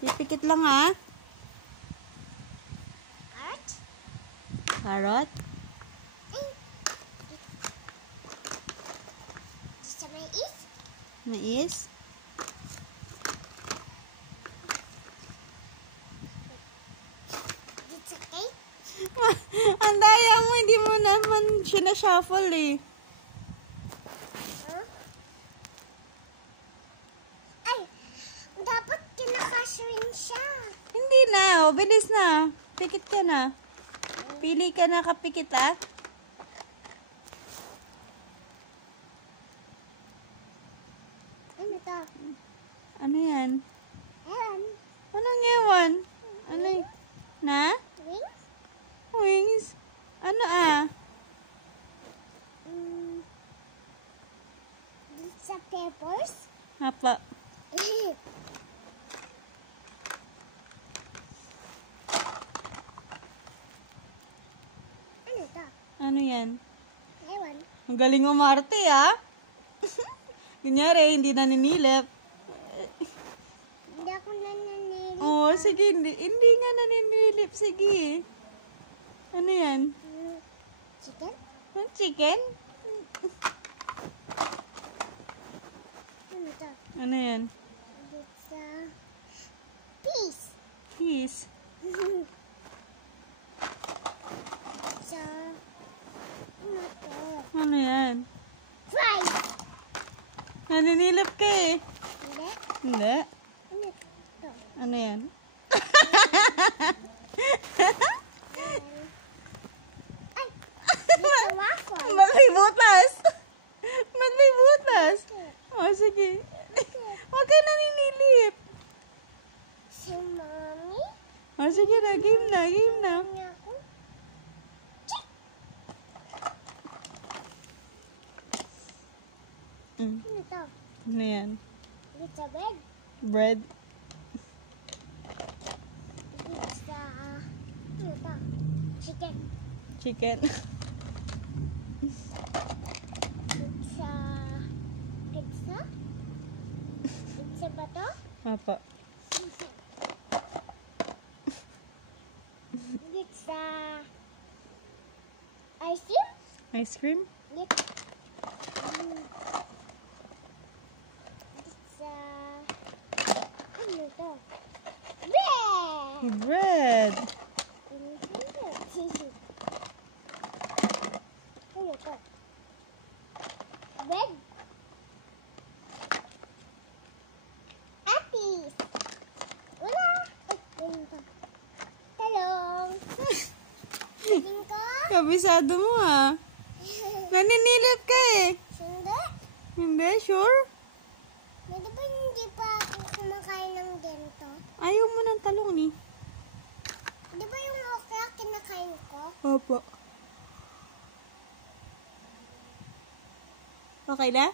Pipikit lang ha. Carrot? Carrot? Sa mais? Mais? It's okay? Ang daya mo, hindi mo naman sinashuffle eh. Huh? Ay, dapat kinakash rin siya. Hindi na, oh, bilis na. Pikit ka na. Pili ka na kapikit ah. Ano to? Ano yan? Ewan. Anong ewan? Ano y- Na? Wings? Wings? Ano ah? Sa peppers? Hapa. Ano to? Ano yan? Ewan. Ang galing mo, Marte, ah. Kunyari, hindi naninilip. Hindi ako nananili. Oo, sige. Hindi nga naninilip. Sige. Ano yan? Chicken? Ang chicken? Ano to? Ano yan? It's peas. Peas. So, ano to? Ano yan? Fries! Naninilip ka eh. Hindi? Hindi. Ano to? Ano yan? Ay! It's a waffle. Ba't may butas? Ba't may butas? Oh, sige. Huwag ka naninilip. Si mommy? Oh, sige na. Game na. Game na. Ano ako? Ano to? Ano yan? It's a bread. Bread. It's ano to? Chicken. Chicken. It's pizza. Pizza ba to? Apa. It's ice cream. Ice cream? It's ano to? Bread. Bread. Ano to? Bread. Atis. Wala. Ano to? Talong. Tingin ko. Kabisado mo ah. Naninilip ka eh. Hindi. Hindi? Sure? Pwede ba hindi pa ako kumakain ng ganito? Ayaw mo ng talong ni. Di ba yung okra kinakain ko? Opo. Okay na?